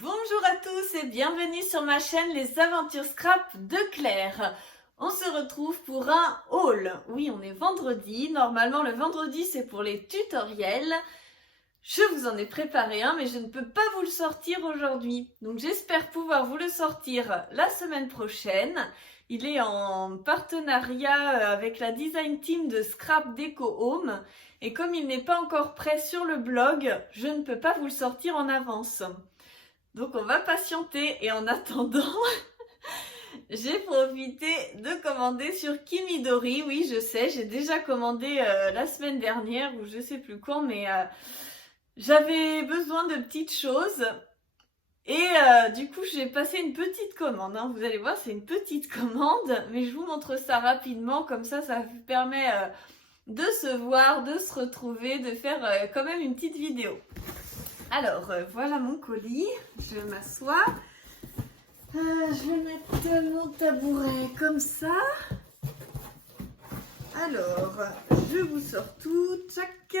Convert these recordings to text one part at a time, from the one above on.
Bonjour à tous et bienvenue sur ma chaîne Les Aventures Scrap de Claire. On se retrouve pour un haul. Oui, on est vendredi. Normalement, le vendredi, c'est pour les tutoriels. Je vous en ai préparé un, mais je ne peux pas vous le sortir aujourd'hui. Donc, j'espère pouvoir vous le sortir la semaine prochaine. Il est en partenariat avec la design team de Scrap Deco Home. Et comme il n'est pas encore prêt sur le blog, je ne peux pas vous le sortir en avance. Donc on va patienter et en attendant, j'ai profité de commander sur Kimidori. Oui, je sais, j'ai déjà commandé la semaine dernière ou je sais plus quand, mais j'avais besoin de petites choses. Et du coup, j'ai passé une petite commande. Hein. Vous allez voir, c'est une petite commande, mais je vous montre ça rapidement, comme ça vous permet de se voir, de se retrouver, de faire quand même une petite vidéo. Alors, voilà mon colis, je m'assois, je vais mettre mon tabouret comme ça. Alors, je vous sors tout, tchac.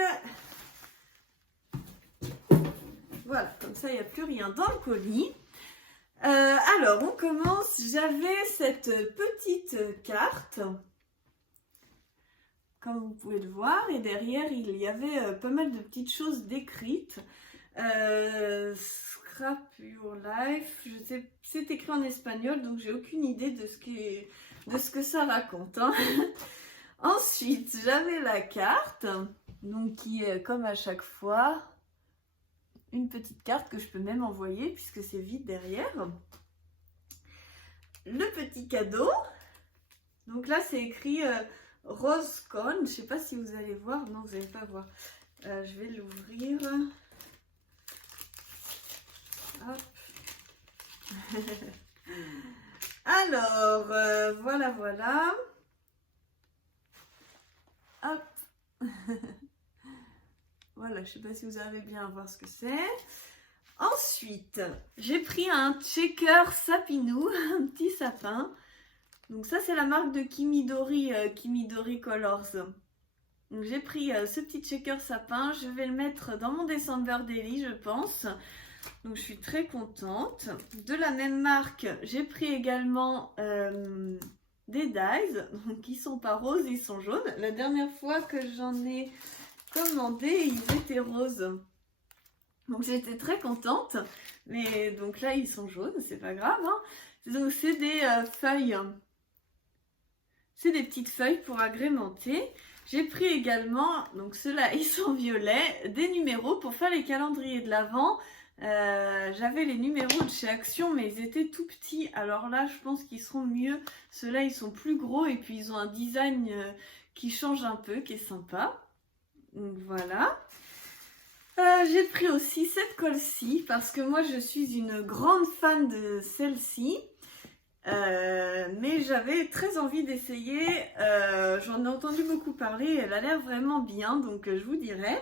Voilà, comme ça il n'y a plus rien dans le colis. Alors, on commence, j'avais cette petite carte, comme vous pouvez le voir, et derrière il y avait pas mal de petites choses décrites. Scrap Your Life, je sais, c'est écrit en espagnol, donc j'ai aucune idée de ce que ça raconte. Hein. Ensuite, j'avais la carte, donc qui est comme à chaque fois une petite carte que je peux même envoyer puisque c'est vide derrière. Le petit cadeau, donc là c'est écrit Rose Cone, je ne sais pas si vous allez voir, non vous n'allez pas voir. Je vais l'ouvrir. Alors, voilà. Hop. Voilà, je sais pas si vous arrivez bien à voir ce que c'est. Ensuite, j'ai pris un checker sapinou, un petit sapin. Donc ça, c'est la marque de Kimidori, Kimidori Colors. Donc j'ai pris ce petit checker sapin. Je vais le mettre dans mon December Daily, je pense. Donc je suis très contente. De la même marque, j'ai pris également des dies. Donc ils sont pas roses, ils sont jaunes. La dernière fois que j'en ai commandé, ils étaient roses. Donc j'étais très contente. Mais donc là ils sont jaunes, c'est pas grave. Hein. Donc c'est des feuilles. C'est des petites feuilles pour agrémenter. J'ai pris également, donc ceux-là ils sont violets, des numéros pour faire les calendriers de l'Avent. J'avais les numéros de chez Action, mais ils étaient tout petits. Alors là, je pense qu'ils seront mieux. Ceux-là, ils sont plus gros et puis ils ont un design qui change un peu, qui est sympa. Donc voilà. J'ai pris aussi cette colle-ci parce que moi, je suis une grande fan de celle-ci. Mais j'avais très envie d'essayer. J'en ai entendu beaucoup parler. Elle a l'air vraiment bien, donc je vous dirai.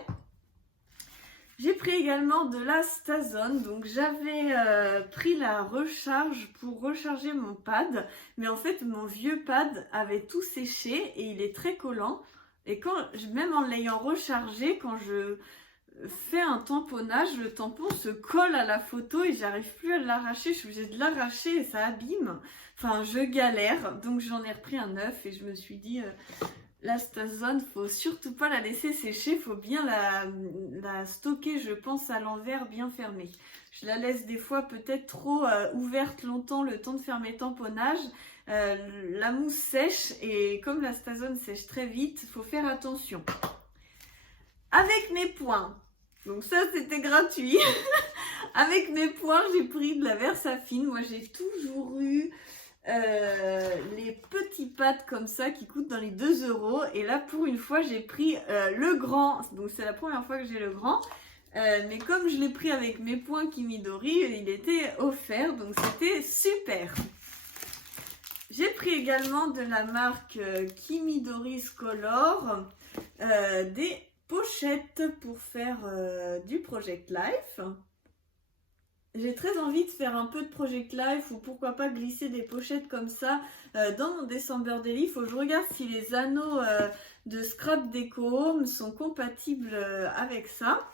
J'ai pris également de la Stazone, donc j'avais pris la recharge pour recharger mon pad, mais en fait mon vieux pad avait tout séché et il est très collant. Et même en l'ayant rechargé, quand je fais un tamponnage, le tampon se colle à la photo et j'arrive plus à l'arracher, je suis obligée de l'arracher et ça abîme. Enfin, je galère, donc j'en ai repris un neuf et je me suis dit... La Stazone, faut surtout pas la laisser sécher, faut bien la stocker, je pense, à l'envers, bien fermée. Je la laisse des fois peut-être trop ouverte longtemps, le temps de faire mes tamponnages. La mousse sèche et comme la Stazone sèche très vite, il faut faire attention. Avec mes points, donc ça c'était gratuit. Avec mes points, j'ai pris de la Versafine. Moi j'ai toujours eu... les petits pads comme ça qui coûtent dans les 2 € et là pour une fois j'ai pris le grand, donc c'est la première fois que j'ai le grand, mais comme je l'ai pris avec mes points Kimidori, il était offert, donc c'était super. J'ai pris également de la marque Kimidori Color des pochettes pour faire du Project Life. J'ai très envie de faire un peu de Project Life ou pourquoi pas glisser des pochettes comme ça dans mon December Daily. Il faut que je regarde si les anneaux de Scrap Deco Home sont compatibles avec ça.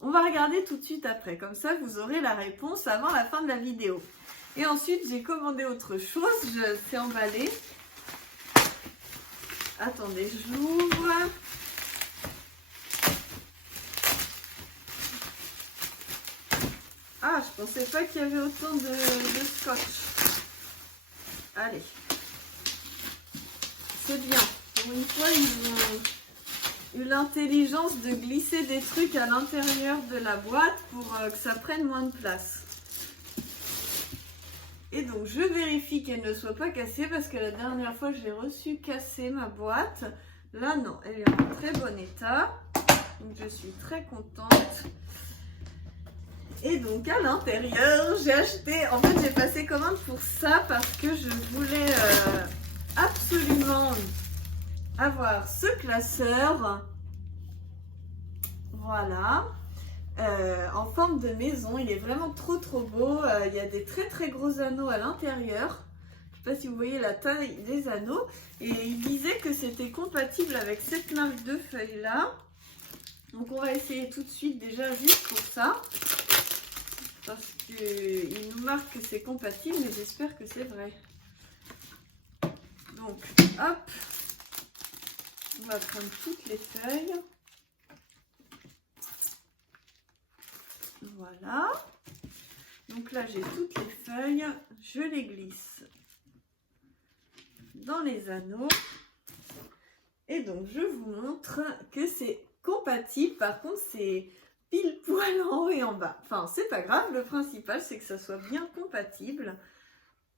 On va regarder tout de suite après, comme ça vous aurez la réponse avant la fin de la vidéo. Et ensuite j'ai commandé autre chose, je sais emballer. Attendez, j'ouvre. Ah, je pensais pas qu'il y avait autant de scotch. Allez. C'est bien. Pour une fois, ils ont eu l'intelligence de glisser des trucs à l'intérieur de la boîte pour que ça prenne moins de place. Et donc, je vérifie qu'elle ne soit pas cassée parce que la dernière fois, j'ai reçu casser ma boîte. Là, non, elle est en très bon état. Donc, je suis très contente. Et donc, à l'intérieur, j'ai acheté... En fait, j'ai passé commande pour ça parce que je voulais absolument avoir ce classeur. Voilà. En forme de maison, il est vraiment trop beau. Il y a des très gros anneaux à l'intérieur. Je ne sais pas si vous voyez la taille des anneaux. Et il disait que c'était compatible avec cette marque de feuilles là. Donc on va essayer tout de suite déjà juste pour ça. Parce qu'il nous marque que c'est compatible, mais j'espère que c'est vrai. Donc hop, on va prendre toutes les feuilles. Voilà, donc là j'ai toutes les feuilles, je les glisse dans les anneaux et donc je vous montre que c'est compatible. Par contre c'est pile poil en haut et en bas, enfin c'est pas grave, le principal c'est que ça soit bien compatible.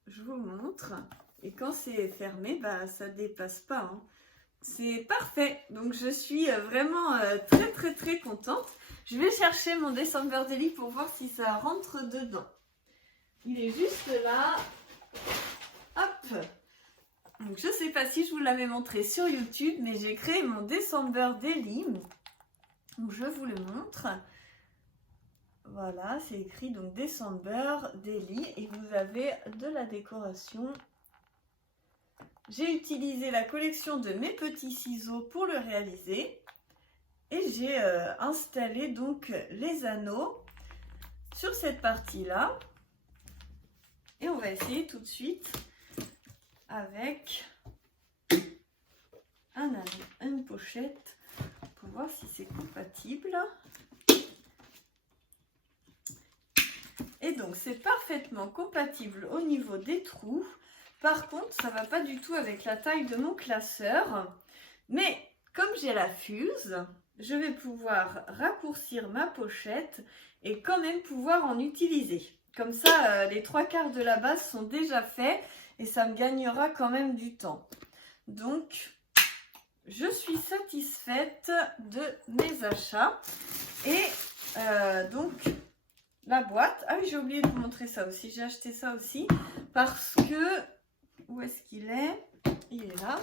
Je vous montre, et quand c'est fermé, bah ça dépasse pas, hein. C'est parfait, donc je suis vraiment très contente. Je vais chercher mon December Daily pour voir si ça rentre dedans. Il est juste là. Hop. Donc je sais pas si je vous l'avais montré sur YouTube, mais j'ai créé mon December Daily. Donc je vous le montre. Voilà, c'est écrit donc December Daily et vous avez de la décoration. J'ai utilisé la collection de mes petits ciseaux pour le réaliser. Et j'ai installé donc les anneaux sur cette partie-là. Et on va essayer tout de suite avec une pochette pour voir si c'est compatible. Et donc c'est parfaitement compatible au niveau des trous. Par contre, ça ne va pas du tout avec la taille de mon classeur. Mais comme j'ai la fuse, je vais pouvoir raccourcir ma pochette et quand même pouvoir en utiliser. Comme ça, les 3/4 de la base sont déjà faits et ça me gagnera quand même du temps. Donc, je suis satisfaite de mes achats. Et donc, la boîte. Ah oui, j'ai oublié de vous montrer ça aussi. J'ai acheté ça aussi parce que... Où est-ce qu'il est? Il est là.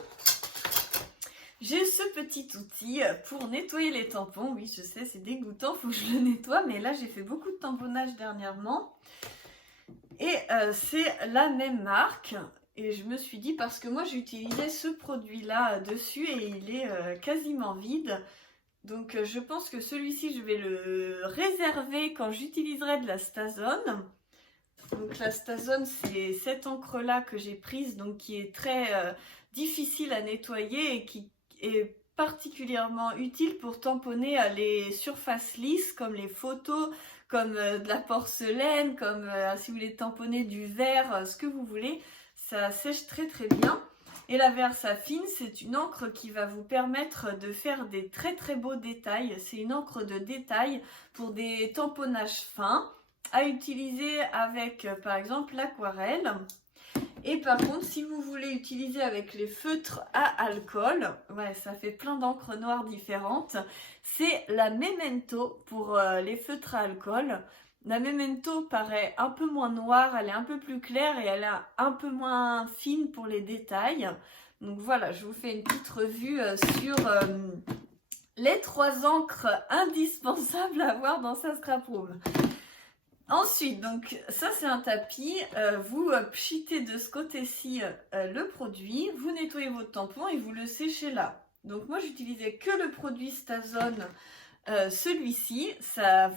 J'ai ce petit outil pour nettoyer les tampons. Oui, je sais, c'est dégoûtant, il faut que je le nettoie. Mais là, j'ai fait beaucoup de tamponnage dernièrement. Et c'est la même marque. Et je me suis dit, parce que moi, j'ai utilisé ce produit-là dessus et il est quasiment vide. Donc, je pense que celui-ci, je vais le réserver quand j'utiliserai de la Stazone. Donc, la Stazone, c'est cette encre-là que j'ai prise, donc qui est très difficile à nettoyer et qui est particulièrement utile pour tamponner les surfaces lisses comme les photos, comme de la porcelaine, comme si vous voulez tamponner du verre, ce que vous voulez. Ça sèche très bien. Et la Versafine, c'est une encre qui va vous permettre de faire des très beaux détails. C'est une encre de détail pour des tamponnages fins à utiliser avec par exemple l'aquarelle. Et par contre, si vous voulez utiliser avec les feutres à alcool, ouais, ça fait plein d'encres noires différentes, c'est la Memento pour les feutres à alcool. La Memento paraît un peu moins noire, elle est un peu plus claire et elle est un peu moins fine pour les détails. Donc voilà, je vous fais une petite revue sur les 3 encres indispensables à avoir dans sa scrap room. Ensuite, donc ça c'est un tapis, vous pchitez de ce côté-ci le produit, vous nettoyez votre tampon et vous le séchez là. Donc moi j'utilisais que le produit Stazone Celui-ci, ça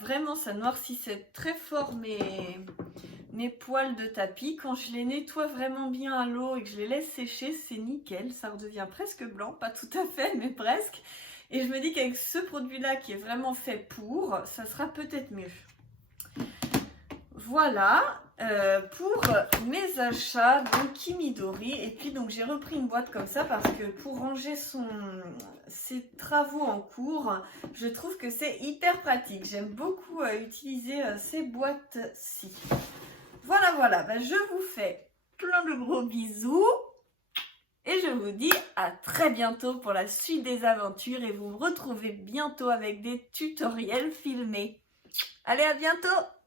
noircissait très fort mes poils de tapis. Quand je les nettoie vraiment bien à l'eau et que je les laisse sécher, c'est nickel. Ça redevient presque blanc, pas tout à fait, mais presque. Et je me dis qu'avec ce produit-là qui est vraiment fait pour, ça sera peut-être mieux. Voilà pour mes achats de Kimidori. Et puis donc j'ai repris une boîte comme ça parce que pour ranger ses travaux en cours, je trouve que c'est hyper pratique. J'aime beaucoup utiliser ces boîtes-ci. Voilà, ben, je vous fais plein de gros bisous. Et je vous dis à très bientôt pour la suite des aventures. Et vous me retrouvez bientôt avec des tutoriels filmés. Allez, à bientôt!